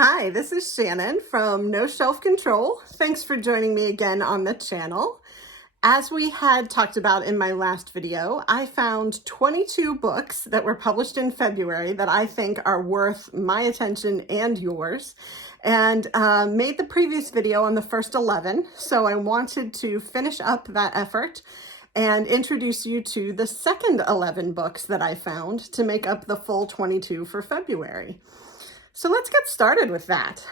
Hi, this is Shannon from No Shelf Control. Thanks for joining me again on the channel. As we had talked about in my last video, I found 22 books that were published in February that I think are worth my attention and yours, and made the previous video on the first 11. So I wanted to finish up that effort and introduce you to the second 11 books that I found to make up the full 22 for February. So let's get started with that.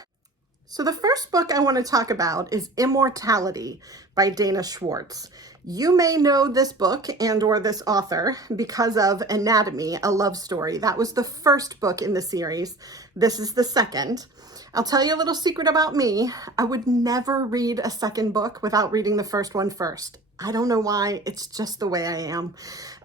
So the first book I want to talk about is Immortality by Dana Schwartz. You may know this book and or this author because of Anatomy, a Love Story. That was the first book in the series. This is the second. I'll tell you a little secret about me. I would never read a second book without reading the first one first. I don't know why, it's just the way I am.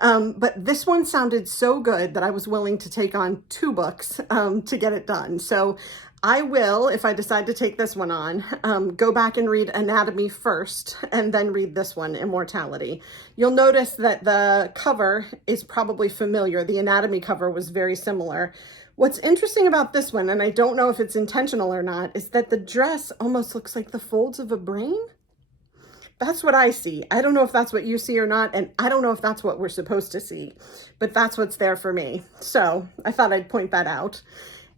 But this one sounded so good that I was willing to take on two books to get it done. So I will, if I decide to take this one on, go back and read Anatomy first and then read this one, Immortality. You'll notice that the cover is probably familiar. The Anatomy cover was very similar. What's interesting about this one, and I don't know if it's intentional or not, is that the dress almost looks like the folds of a brain. That's what I see. I don't know if that's what you see or not, and I don't know if that's what we're supposed to see, but that's what's there for me. So I thought I'd point that out.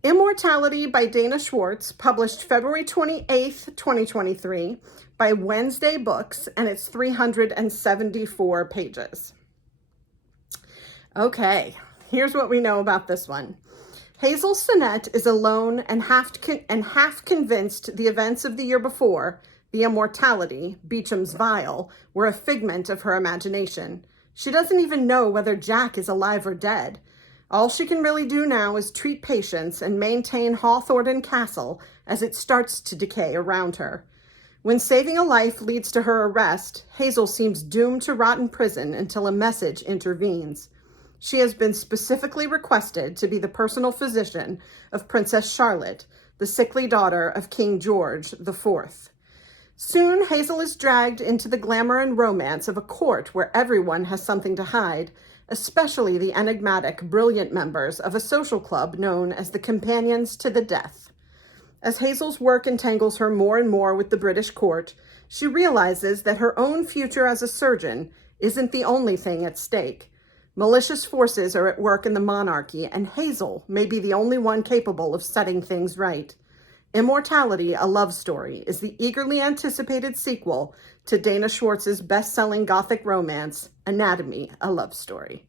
Immortality by Dana Schwartz, published February 28th, 2023 by Wednesday Books, and it's 374 pages. Okay, here's what we know about this one. Hazel Sinnett is alone and half convinced the events of the year before, the Immortality, Beecham's vial, were a figment of her imagination. She doesn't even know whether Jack is alive or dead. All she can really do now is treat patients and maintain Hawthornton Castle as it starts to decay around her. When saving a life leads to her arrest, Hazel seems doomed to rot in prison until a message intervenes. She has been specifically requested to be the personal physician of Princess Charlotte, the sickly daughter of King George IV. Soon, Hazel is dragged into the glamour and romance of a court where everyone has something to hide, especially the enigmatic, brilliant members of a social club known as the Companions to the Death. As Hazel's work entangles her more and more with the British court, she realizes that her own future as a surgeon isn't the only thing at stake. Malicious forces are at work in the monarchy, and Hazel may be the only one capable of setting things right. Immortality, a Love Story, is the eagerly anticipated sequel to Dana Schwartz's best-selling Gothic romance, Anatomy, a Love Story.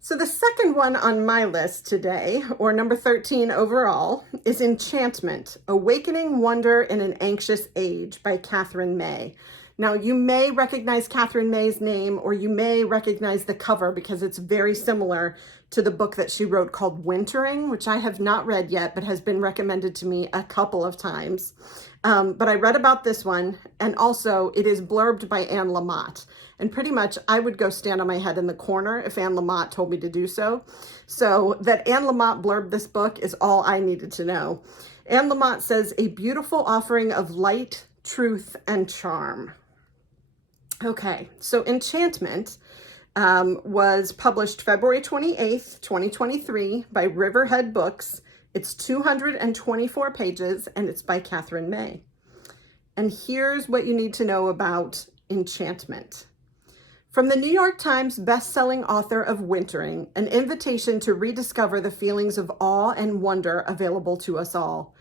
So the second one on my list today, or number 13 overall, is Enchantment, Awakening Wonder in an Anxious Age by Katherine May. Now, you may recognize Katherine May's name, or you may recognize the cover because it's very similar to the book that she wrote called Wintering, which I have not read yet, but has been recommended to me a couple of times. But I read about this one, and also it is blurbed by Anne Lamott. And pretty much I would go stand on my head in the corner if Anne Lamott told me to do so. So that Anne Lamott blurbed this book is all I needed to know. Anne Lamott says, a beautiful offering of light, truth, and charm. Okay, so Enchantment was published February 28th, 2023 by Riverhead Books. It's 224 pages and it's by Katherine May. And here's what you need to know about Enchantment. From the New York Times best-selling author of Wintering, an invitation to rediscover the feelings of awe and wonder available to us all.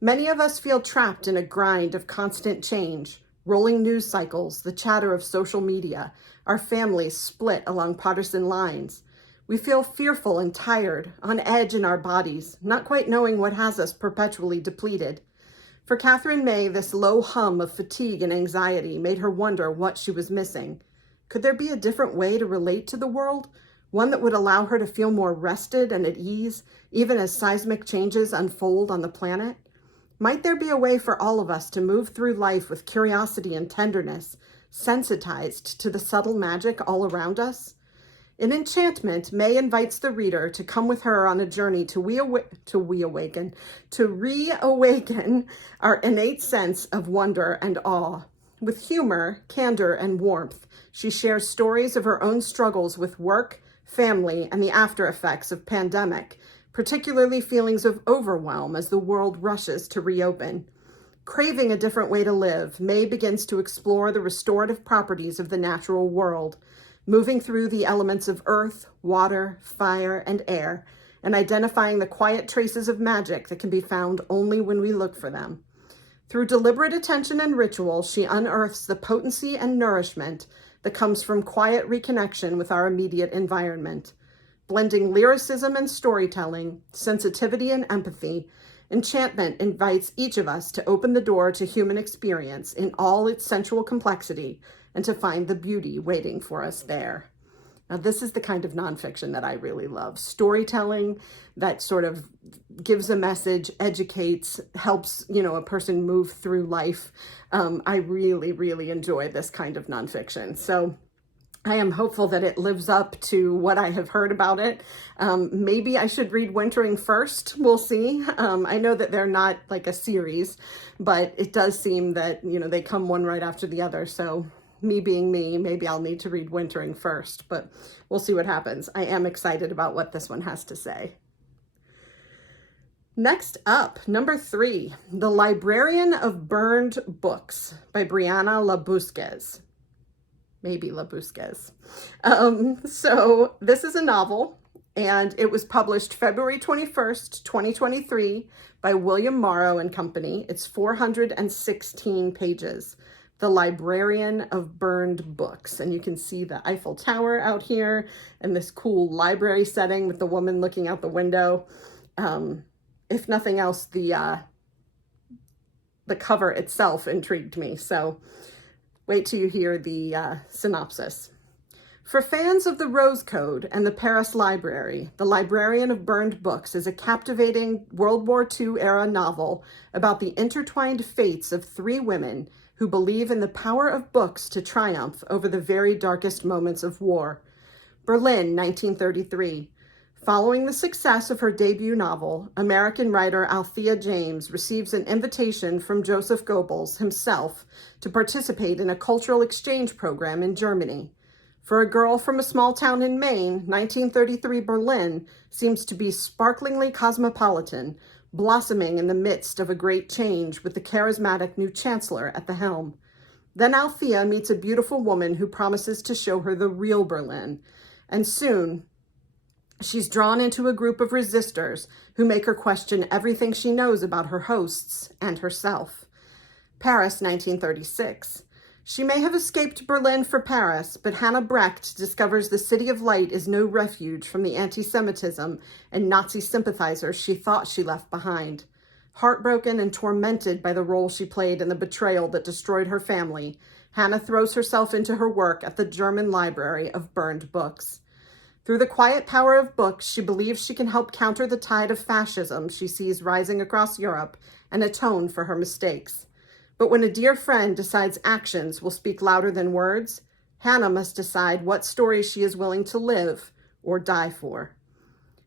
Many of us feel trapped in a grind of constant change. Rolling news cycles, the chatter of social media, our families split along partisan lines. We feel fearful and tired, on edge in our bodies, not quite knowing what has us perpetually depleted. For Katherine May, this low hum of fatigue and anxiety made her wonder what she was missing. Could there be a different way to relate to the world? One that would allow her to feel more rested and at ease, even as seismic changes unfold on the planet? Might there be a way for all of us to move through life with curiosity and tenderness, sensitized to the subtle magic all around us? In Enchantment, May invites the reader to come with her on a journey to reawaken our innate sense of wonder and awe. With humor, candor, and warmth, she shares stories of her own struggles with work, family, and the after effects of pandemic, particularly feelings of overwhelm as the world rushes to reopen. Craving a different way to live, May begins to explore the restorative properties of the natural world, moving through the elements of earth, water, fire, and air, and identifying the quiet traces of magic that can be found only when we look for them. Through deliberate attention and ritual, she unearths the potency and nourishment that comes from quiet reconnection with our immediate environment. Blending lyricism and storytelling, sensitivity and empathy, Enchantment invites each of us to open the door to human experience in all its sensual complexity and to find the beauty waiting for us there. Now, this is the kind of nonfiction that I really love. Storytelling that sort of gives a message, educates, helps, a person move through life. I really, really enjoy this kind of nonfiction. So I am hopeful that it lives up to what I have heard about it. Maybe I should read Wintering first. We'll see. I know that they're not like a series, but it does seem that, they come one right after the other. So me being me, maybe I'll need to read Wintering first, but we'll see what happens. I am excited about what this one has to say. Next up, number 3, The Librarian of Burned Books by Brianna Labusquez. Maybe Labusquez. So this is a novel, and it was published February 21st, 2023 by William Morrow and Company. It's 416 pages. The Librarian of Burned Books. And you can see the Eiffel Tower out here and this cool library setting with the woman looking out the window. If nothing else, the cover itself intrigued me. So wait till you hear the synopsis. For fans of the Rose Code and the Paris Library, The Librarian of Burned Books is a captivating World War II era novel about the intertwined fates of 3 women who believe in the power of books to triumph over the very darkest moments of war. Berlin, 1933. Following the success of her debut novel, American writer Althea James receives an invitation from Joseph Goebbels himself to participate in a cultural exchange program in Germany. For a girl from a small town in Maine, 1933 Berlin seems to be sparklingly cosmopolitan, blossoming in the midst of a great change with the charismatic new chancellor at the helm. Then Althea meets a beautiful woman who promises to show her the real Berlin, and soon she's drawn into a group of resistors who make her question everything she knows about her hosts and herself. Paris, 1936. She may have escaped Berlin for Paris, but Hannah Brecht discovers the City of Light is no refuge from the anti-Semitism and Nazi sympathizers she thought she left behind. Heartbroken and tormented by the role she played in the betrayal that destroyed her family, Hannah throws herself into her work at the German Library of Burned Books. Through the quiet power of books, she believes she can help counter the tide of fascism she sees rising across Europe and atone for her mistakes. But when a dear friend decides actions will speak louder than words, Hannah must decide what story she is willing to live or die for.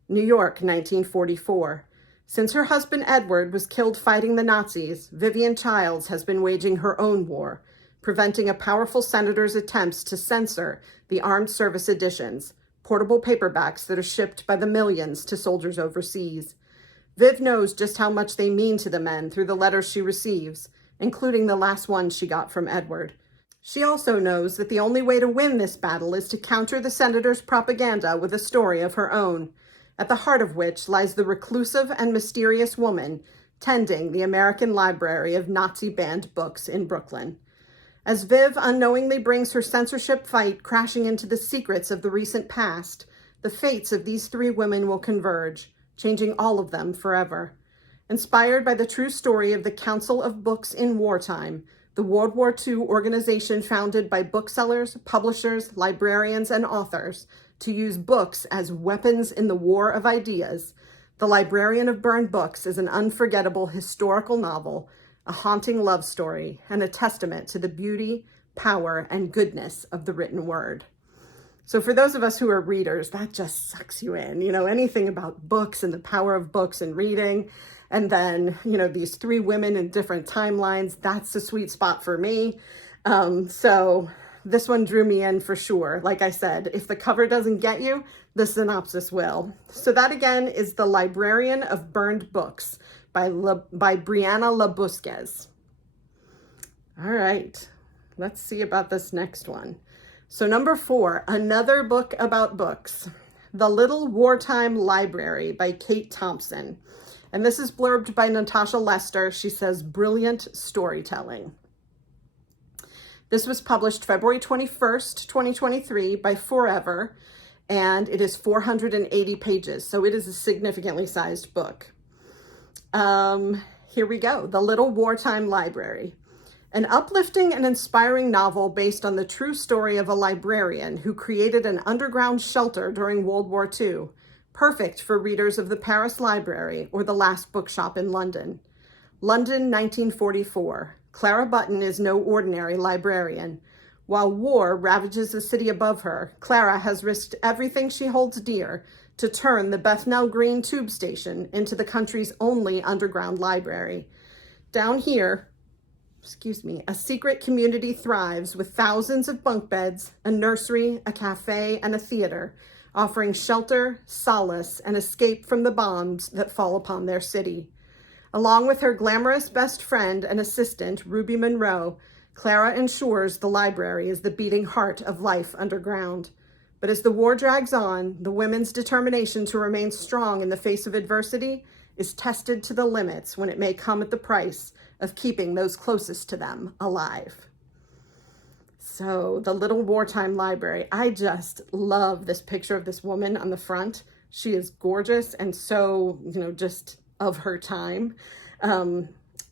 New York, 1944. Since her husband Edward was killed fighting the Nazis, Vivian Childs has been waging her own war, preventing a powerful senator's attempts to censor the armed service editions, portable paperbacks that are shipped by the millions to soldiers overseas. Viv knows just how much they mean to the men through the letters she receives, including the last one she got from Edward. She also knows that the only way to win this battle is to counter the senator's propaganda with a story of her own, at the heart of which lies the reclusive and mysterious woman tending the American Library of Nazi-banned books in Brooklyn. As Viv unknowingly brings her censorship fight crashing into the secrets of the recent past, the fates of these 3 women will converge, changing all of them forever. Inspired by the true story of the Council of Books in Wartime, the World War II organization founded by booksellers, publishers, librarians, and authors to use books as weapons in the war of ideas, The Librarian of Burned Books is an unforgettable historical novel, a haunting love story, and a testament to the beauty, power, and goodness of the written word. So for those of us who are readers, that just sucks you in. Anything about books and the power of books and reading. And then, these 3 women in different timelines, that's the sweet spot for me. So this one drew me in for sure. Like I said, if the cover doesn't get you, the synopsis will. So that again is The Librarian of Burned Books by Brianna Labusquez. All right, let's see about this next one. So number 4, another book about books, The Little Wartime Library by Kate Thompson. And this is blurbed by Natasha Lester. She says, brilliant storytelling. This was published February 21st, 2023 by Forever, and it is 480 pages. So it is a significantly sized book. Here we go. The Little Wartime Library. An uplifting and inspiring novel based on the true story of a librarian who created an underground shelter during World War II, perfect for readers of the Paris Library or the Last Bookshop in London. London, 1944. Clara Button is no ordinary librarian. While war ravages the city above her, Clara has risked everything she holds dear to turn the Bethnal Green tube station into the country's only underground library. Down here, a secret community thrives with thousands of bunk beds, a nursery, a cafe, and a theater, offering shelter, solace, and escape from the bombs that fall upon their city. Along with her glamorous best friend and assistant, Ruby Monroe, Clara ensures the library is the beating heart of life underground. But as the war drags on, the women's determination to remain strong in the face of adversity is tested to the limits when it may come at the price of keeping those closest to them alive. So, The Little Wartime Library. I just love this picture of this woman on the front. She is gorgeous and so, just of her time. And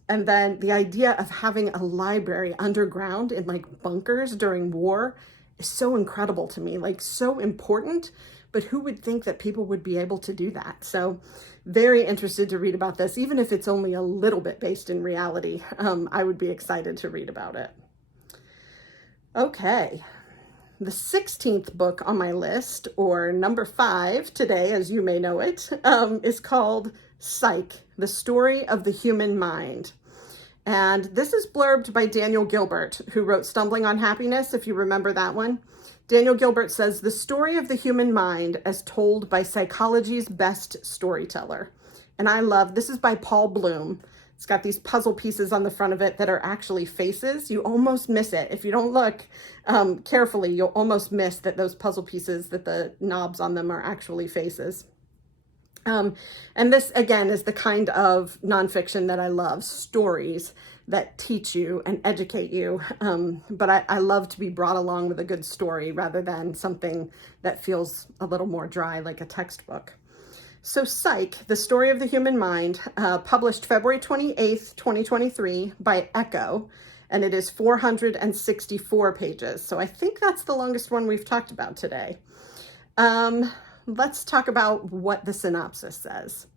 then the idea of having a library underground in like bunkers during war is so incredible to me, like so important, but who would think that people would be able to do that? So very interested to read about this, even if it's only a little bit based in reality. I would be excited to read about it. Okay, the 16th book on my list, or number 5 today, as you may know it, is called Psych, The Story of the Human Mind. And this is blurbed by Daniel Gilbert, who wrote Stumbling on Happiness, if you remember that one. Daniel Gilbert says, the story of the human mind as told by psychology's best storyteller. And I love, this is by Paul Bloom. It's got these puzzle pieces on the front of it that are actually faces. You almost miss it. If you don't look carefully, you'll almost miss that those puzzle pieces, that the knobs on them are actually faces. And this, again, is the kind of nonfiction that I love, stories that teach you and educate you. But I love to be brought along with a good story rather than something that feels a little more dry, like a textbook. So Psych, The Story of the Human Mind, published February 28th, 2023 by Echo, and it is 464 pages. So I think that's the longest one we've talked about today. Let's talk about what the synopsis says.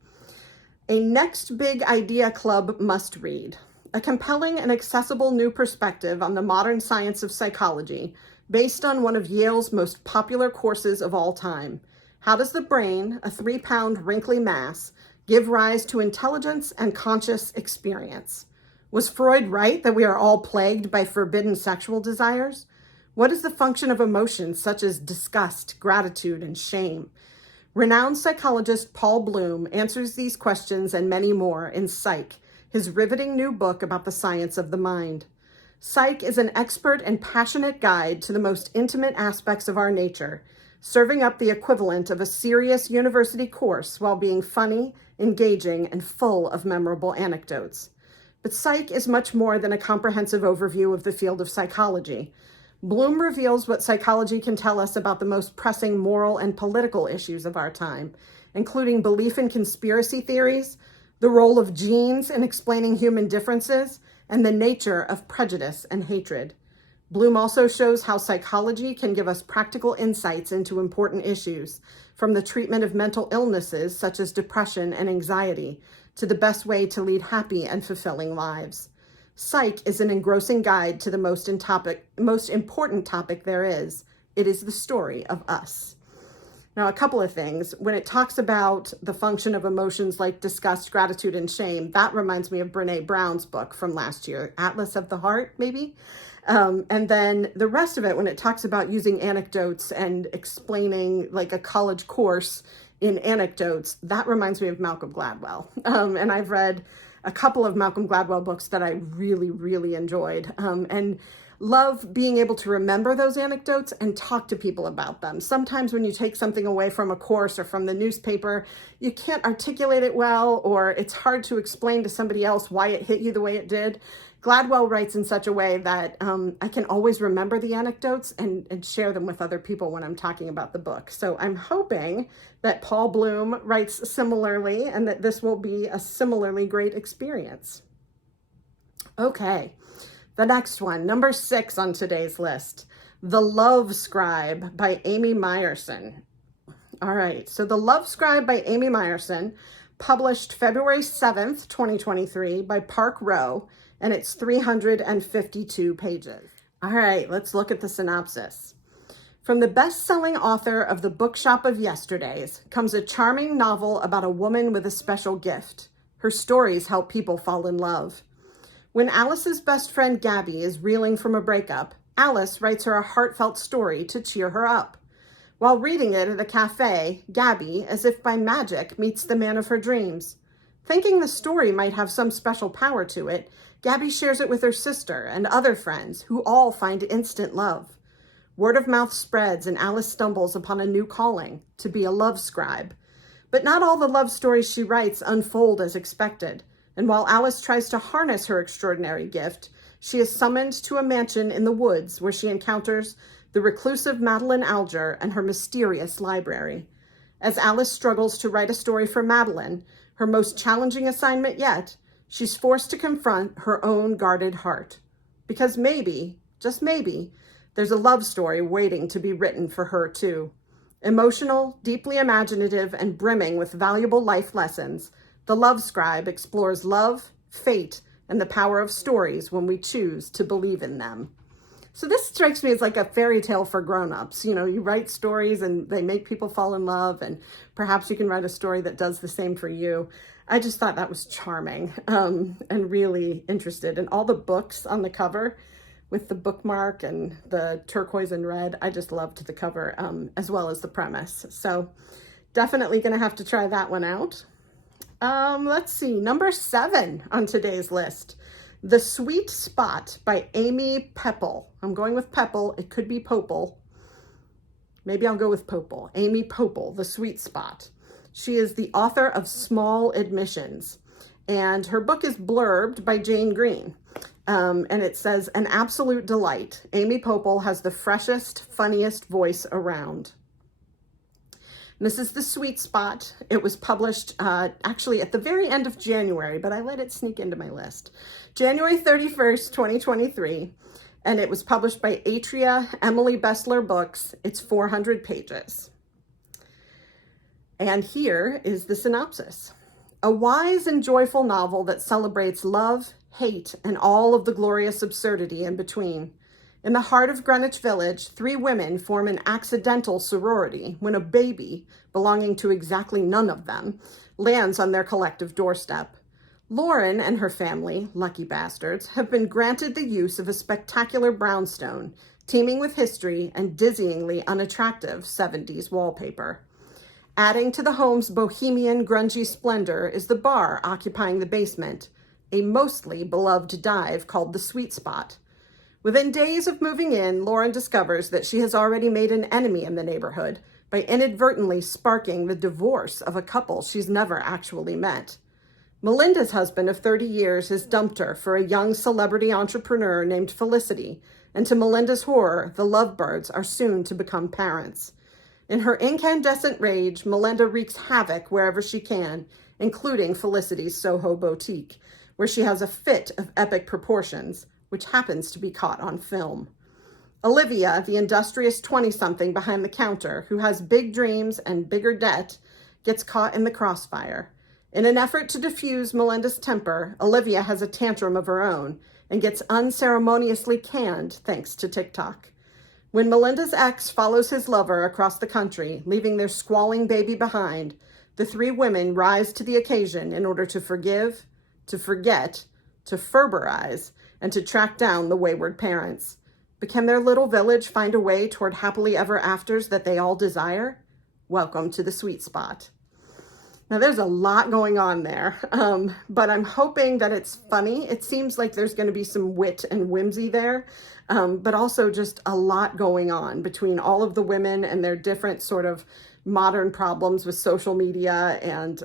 A next big idea club must read. A compelling and accessible new perspective on the modern science of psychology, based on one of Yale's most popular courses of all time. How does the brain, a 3-pound wrinkly mass, give rise to intelligence and conscious experience? Was Freud right that we are all plagued by forbidden sexual desires? What is the function of emotions such as disgust, gratitude, and shame? Renowned psychologist Paul Bloom answers these questions and many more in Psych, his riveting new book about the science of the mind. Psych is an expert and passionate guide to the most intimate aspects of our nature, serving up the equivalent of a serious university course while being funny, engaging, and full of memorable anecdotes. But Psych is much more than a comprehensive overview of the field of psychology. Bloom reveals what psychology can tell us about the most pressing moral and political issues of our time, including belief in conspiracy theories, the role of genes in explaining human differences, and the nature of prejudice and hatred. Bloom also shows how psychology can give us practical insights into important issues, from the treatment of mental illnesses such as depression and anxiety, to the best way to lead happy and fulfilling lives. Psych is an engrossing guide to the most important topic there is. It is the story of us. Now, a couple of things. When it talks about the function of emotions like disgust, gratitude, and shame, that reminds me of Brene Brown's book from last year, Atlas of the Heart, maybe. And then the rest of it, when it talks about using anecdotes and explaining like a college course in anecdotes, that reminds me of Malcolm Gladwell. And I've read a couple of Malcolm Gladwell books that I really, really enjoyed. And love being able to remember those anecdotes and talk to people about them. Sometimes when you take something away from a course or from the newspaper, you can't articulate it well, or it's hard to explain to somebody else why it hit you the way it did. Gladwell writes in such a way that I can always remember the anecdotes and share them with other people when I'm talking about the book. So I'm hoping that Paul Bloom writes similarly and that this will be a similarly great experience. Okay. The next one, number 6 on today's list, The Love Scribe by Amy Meyerson. All right, so The Love Scribe by Amy Meyerson, published February 7th, 2023 by Park Row, and it's 352 pages. All right, let's look at the synopsis. From the best-selling author of The Bookshop of Yesterdays comes a charming novel about a woman with a special gift. Her stories help people fall in love. When Alice's best friend Gabby is reeling from a breakup, Alice writes her a heartfelt story to cheer her up. While reading it at a cafe, Gabby, as if by magic, meets the man of her dreams. Thinking the story might have some special power to it, Gabby shares it with her sister and other friends who all find instant love. Word of mouth spreads and Alice stumbles upon a new calling, to be a love scribe. But not all the love stories she writes unfold as expected. And while Alice tries to harness her extraordinary gift, she is summoned to a mansion in the woods where she encounters the reclusive Madeline Alger and her mysterious library. As Alice struggles to write a story for Madeline, her most challenging assignment yet, she's forced to confront her own guarded heart. Because maybe, just maybe, there's a love story waiting to be written for her too. Emotional, deeply imaginative, and brimming with valuable life lessons, The Love Scribe explores love, fate, and the power of stories when we choose to believe in them. So this strikes me as like a fairy tale for grown-ups. You know, you write stories and they make people fall in love, and perhaps you can write a story that does the same for you. I just thought that was charming and really interested. And all the books on the cover with the bookmark and the turquoise and red, I just loved the cover as well as the premise. So definitely going to have to try that one out. Let's see, number 7 on today's list, The Sweet Spot by Amy Pepple. I'm going with Pepple. It could be Popel. Maybe I'll go with Popel. Amy Popel, The Sweet Spot. She is the author of Small Admissions, and her book is blurbed by Jane Green. And it says, an absolute delight. Amy Popel has the freshest, funniest voice around. This is The Sweet Spot. It was published actually at the very end of January, but I let it sneak into my list. January 31st, 2023, and it was published by Atria Emily Bessler Books. It's 400 pages. And here is the synopsis. A wise and joyful novel that celebrates love, hate, and all of the glorious absurdity in between. In the heart of Greenwich Village, 3 women form an accidental sorority when a baby, belonging to exactly none of them, lands on their collective doorstep. Lauren and her family, lucky bastards, have been granted the use of a spectacular brownstone, teeming with history and dizzyingly unattractive 70s wallpaper. Adding to the home's bohemian, grungy splendor is the bar occupying the basement, a mostly beloved dive called The Sweet Spot. Within days of moving in, Lauren discovers that she has already made an enemy in the neighborhood by inadvertently sparking the divorce of a couple she's never actually met. Melinda's husband of 30 years has dumped her for a young celebrity entrepreneur named Felicity, and to Melinda's horror, the lovebirds are soon to become parents. In her incandescent rage, Melinda wreaks havoc wherever she can, including Felicity's Soho boutique, where she has a fit of epic proportions, which happens to be caught on film. Olivia, the industrious 20-something behind the counter, who has big dreams and bigger debt, gets caught in the crossfire. In an effort to diffuse Melinda's temper, Olivia has a tantrum of her own and gets unceremoniously canned thanks to TikTok. When Melinda's ex follows his lover across the country, leaving their squalling baby behind, the three women rise to the occasion in order to forgive, to forget, to Ferberize, and to track down the wayward parents. But can their little village find a way toward happily ever afters that they all desire? Welcome to the sweet spot. Now, there's a lot going on there, but I'm hoping that it's funny. It seems like there's going to be some wit and whimsy there, but also just a lot going on between all of the women and their different sort of modern problems with social media and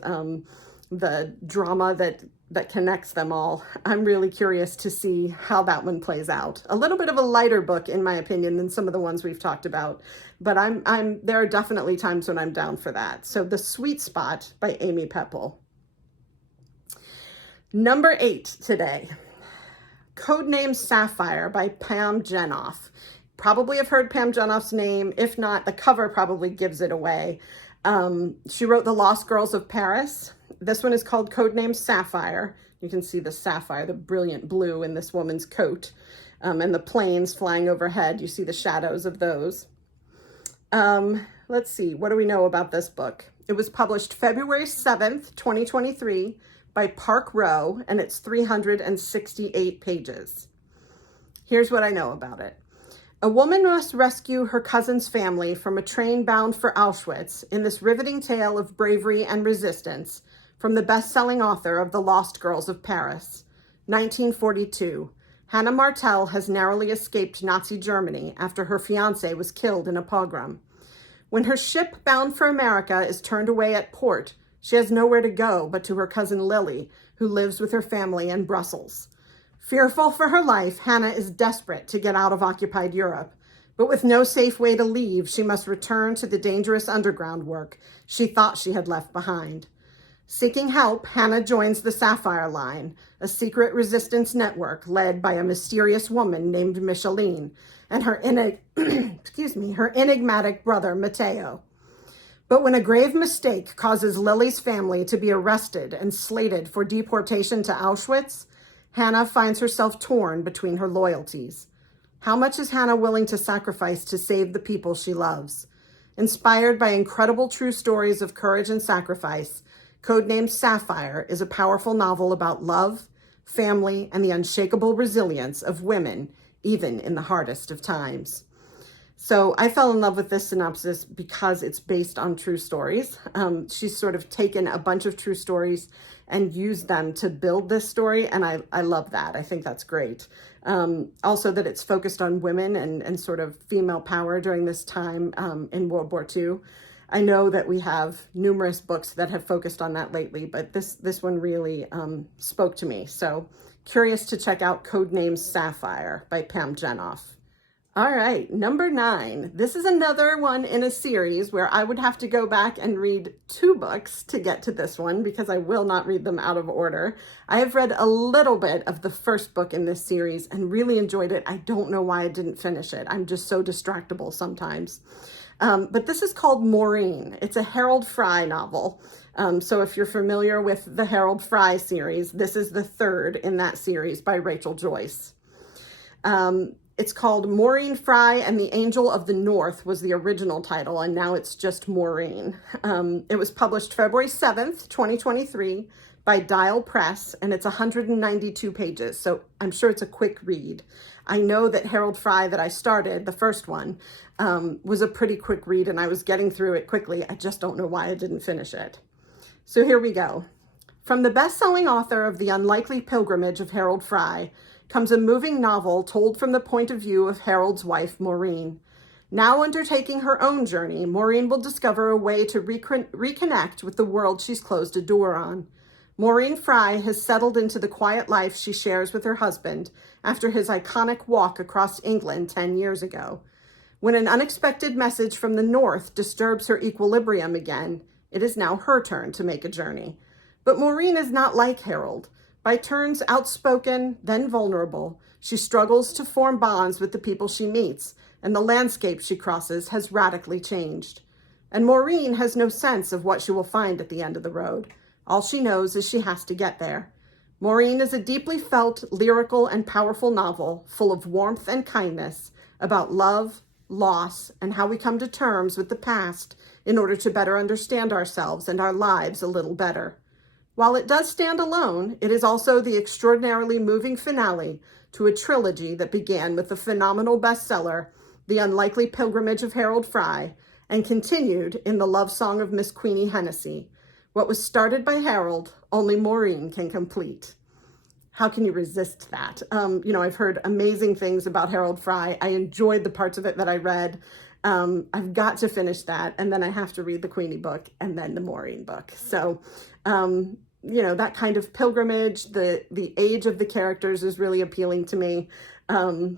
the drama that connects them all. I'm really curious to see how that one plays out. A little bit of a lighter book, in my opinion, than some of the ones we've talked about, but there are definitely times when I'm down for that. So The Sweet Spot by Amy Pepple. Number 8 today, Codename Sapphire by Pam Jenoff. Probably have heard Pam Jenoff's name. If not, the cover probably gives it away. She wrote The Lost Girls of Paris. This one is called Codename Sapphire. You can see the sapphire, the brilliant blue in this woman's coat, and the planes flying overhead. You see the shadows of those. Let's see, what do we know about this book? It was published February 7th, 2023 by Park Row, and it's 368 pages. Here's what I know about it. A woman must rescue her cousin's family from a train bound for Auschwitz in this riveting tale of bravery and resistance from the best-selling author of The Lost Girls of Paris. 1942. Hannah Martel has narrowly escaped Nazi Germany after her fiancé was killed in a pogrom. When her ship bound for America is turned away at port, she has nowhere to go but to her cousin Lily, who lives with her family in Brussels. Fearful for her life, Hannah is desperate to get out of occupied Europe, but with no safe way to leave, she must return to the dangerous underground work she thought she had left behind. Seeking help, Hannah joins the Sapphire Line, a secret resistance network led by a mysterious woman named Micheline and her enigmatic brother, Matteo. But when a grave mistake causes Lily's family to be arrested and slated for deportation to Auschwitz, Hannah finds herself torn between her loyalties. How much is Hannah willing to sacrifice to save the people she loves? Inspired by incredible true stories of courage and sacrifice, Codename Sapphire is a powerful novel about love, family, and the unshakable resilience of women, even in the hardest of times. So I fell in love with this synopsis because it's based on true stories. She's sort of taken a bunch of true stories and used them to build this story, and I love that. I think that's great. Also that it's focused on women and sort of female power during this time in World War II. I know that we have numerous books that have focused on that lately, but this one really spoke to me. So curious to check out Codename Sapphire by Pam Jenoff. All right, number 9. This is another one in a series where I would have to go back and read 2 books to get to this one because I will not read them out of order. I have read a little bit of the first book in this series and really enjoyed it. I don't know why I didn't finish it. I'm just so distractible sometimes. But this is called Maureen. It's a Harold Fry novel. So if you're familiar with the Harold Fry series, this is the 3rd in that series by Rachel Joyce. It's called Maureen Fry and the Angel of the North was the original title, and now it's just Maureen. It was published February 7th, 2023 by Dial Press, and it's 192 pages, so I'm sure it's a quick read. I know that Harold Fry that I started, the first one, was a pretty quick read, and I was getting through it quickly. I just don't know why I didn't finish it. So here we go. From the best-selling author of The Unlikely Pilgrimage of Harold Fry comes a moving novel told from the point of view of Harold's wife, Maureen. Now undertaking her own journey, Maureen will discover a way to reconnect with the world she's closed a door on. Maureen Fry has settled into the quiet life she shares with her husband after his iconic walk across England 10 years ago. When an unexpected message from the north disturbs her equilibrium again, it is now her turn to make a journey. But Maureen is not like Harold. By turns outspoken, then vulnerable, she struggles to form bonds with the people she meets, and the landscape she crosses has radically changed. And Maureen has no sense of what she will find at the end of the road. All she knows is she has to get there. Maureen is a deeply felt, lyrical, and powerful novel full of warmth and kindness about love, loss, and how we come to terms with the past in order to better understand ourselves and our lives a little better. While it does stand alone, it is also the extraordinarily moving finale to a trilogy that began with the phenomenal bestseller, The Unlikely Pilgrimage of Harold Fry, and continued in The Love Song of Miss Queenie Hennessy. What was started by Harold, only Maureen can complete. How can you resist that? I've heard amazing things about Harold Fry. I enjoyed the parts of it that I read. I've got to finish that, and then I have to read the Queenie book and then the Maureen book. So, that kind of pilgrimage, the age of the characters is really appealing to me.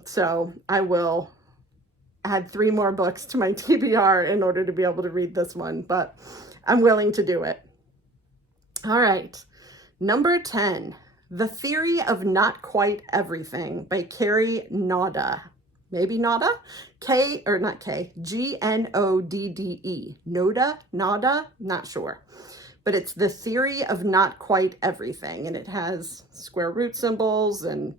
So I will add 3 more books to my TBR in order to be able to read this one, but I'm willing to do it. All right, number 10, The Theory of Not Quite Everything by Carrie Nauda. Maybe Nauda? G-N-O-D-D-E. Nauda, not sure. But it's The Theory of Not Quite Everything, and it has square root symbols and,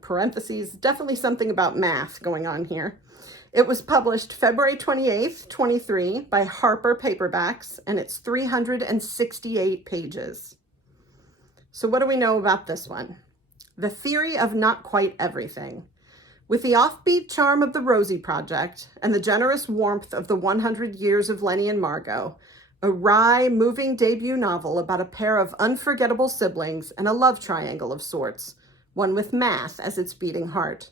parentheses. Definitely something about math going on here. It was published February 28th, 23 by Harper Paperbacks, and it's 368 pages. So what do we know about this one? The Theory of Not Quite Everything. With the offbeat charm of the Rosie Project and the generous warmth of the 100 Years of Lenny and Margot, a wry, moving debut novel about a pair of unforgettable siblings and a love triangle of sorts, one with math as its beating heart.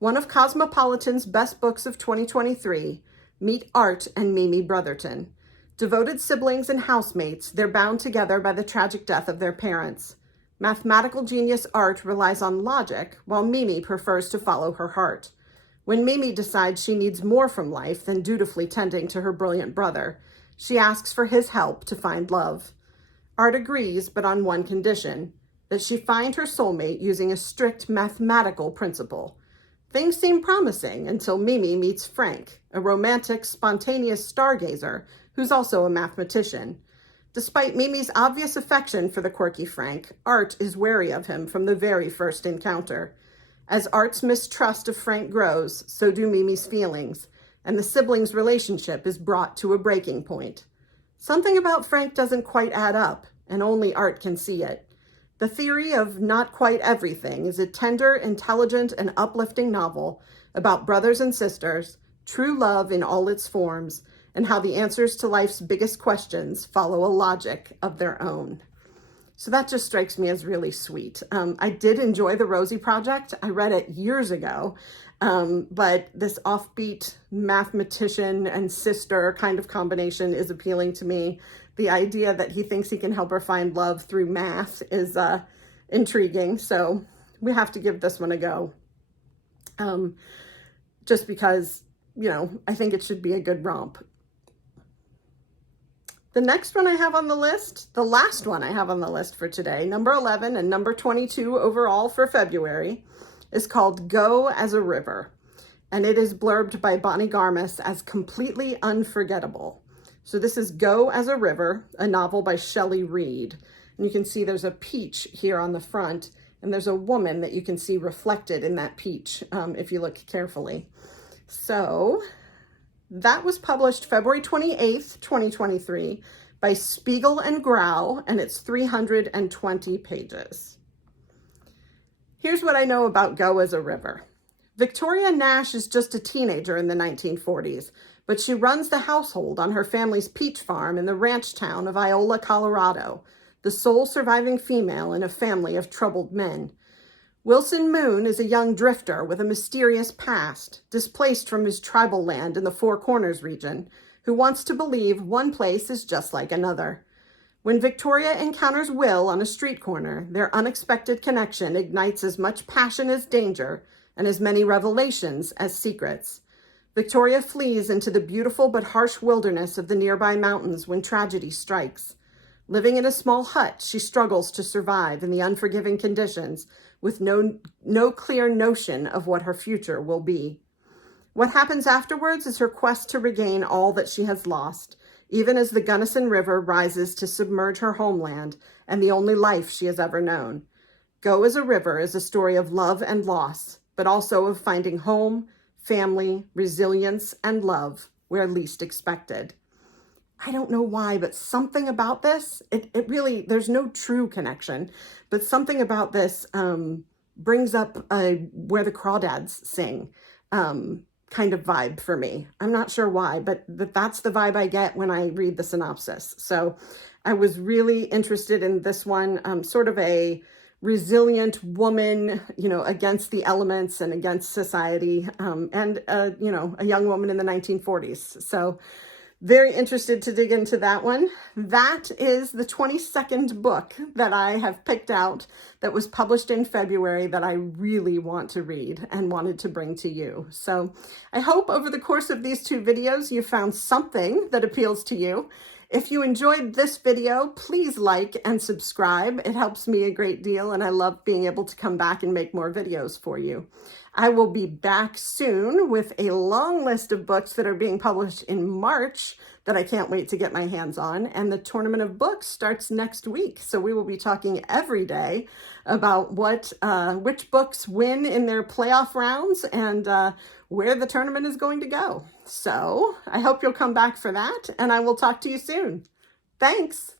One of Cosmopolitan's best books of 2023, meet Art and Mimi Brotherton. Devoted siblings and housemates, they're bound together by the tragic death of their parents. Mathematical genius Art relies on logic, while Mimi prefers to follow her heart. When Mimi decides she needs more from life than dutifully tending to her brilliant brother, she asks for his help to find love. Art agrees, but on one condition, that she find her soulmate using a strict mathematical principle. Things seem promising until Mimi meets Frank, a romantic, spontaneous stargazer who's also a mathematician. Despite Mimi's obvious affection for the quirky Frank, Art is wary of him from the very first encounter. As Art's mistrust of Frank grows, so do Mimi's feelings, and the siblings' relationship is brought to a breaking point. Something about Frank doesn't quite add up, and only Art can see it. The Theory of Not Quite Everything is a tender, intelligent, and uplifting novel about brothers and sisters, true love in all its forms, and how the answers to life's biggest questions follow a logic of their own. So that just strikes me as really sweet. I did enjoy The Rosie Project. I read it years ago, but this offbeat mathematician and sister kind of combination is appealing to me. The idea that he thinks he can help her find love through math is intriguing. So we have to give this one a go. Just because, I think it should be a good romp. The next one I have on the list, the last one I have on the list for today, number 11 and number 22 overall for February, is called Go as a River. And it is blurbed by Bonnie Garmus as completely unforgettable. So this is Go as a River, a novel by Shelley Reed. And you can see there's a peach here on the front, and there's a woman that you can see reflected in that peach if you look carefully. So that was published February 28th, 2023 by Spiegel and Grau, and it's 320 pages. Here's what I know about Go as a River. Victoria Nash is just a teenager in the 1940s, but she runs the household on her family's peach farm in the ranch town of Iola, Colorado, the sole surviving female in a family of troubled men. Wilson Moon is a young drifter with a mysterious past, displaced from his tribal land in the Four Corners region, who wants to believe one place is just like another. When Victoria encounters Will on a street corner, their unexpected connection ignites as much passion as danger and as many revelations as secrets. Victoria flees into the beautiful but harsh wilderness of the nearby mountains when tragedy strikes. Living in a small hut, she struggles to survive in the unforgiving conditions with no clear notion of what her future will be. What happens afterwards is her quest to regain all that she has lost, even as the Gunnison River rises to submerge her homeland and the only life she has ever known. Go as a River is a story of love and loss, but also of finding home, family, resilience, and love where least expected. I don't know why, but something about this, it really, there's no true connection, but something about this brings up Where the Crawdads Sing kind of vibe for me. I'm not sure why, but that's the vibe I get when I read the synopsis. So I was really interested in this one, sort of a resilient woman, you know, against the elements and against society, and, you know, a young woman in the 1940s. So very interested to dig into that one. That is the 22nd book that I have picked out that was published in February that I really want to read and wanted to bring to you. So I hope over the course of these two videos you found something that appeals to you. If you enjoyed this video, please like and subscribe. It helps me a great deal, and I love being able to come back and make more videos for you. I will be back soon with a long list of books that are being published in March that I can't wait to get my hands on, and the Tournament of Books starts next week. So we will be talking every day about which books win in their playoff rounds and where the tournament is going to go. So I hope you'll come back for that, and I will talk to you soon. Thanks.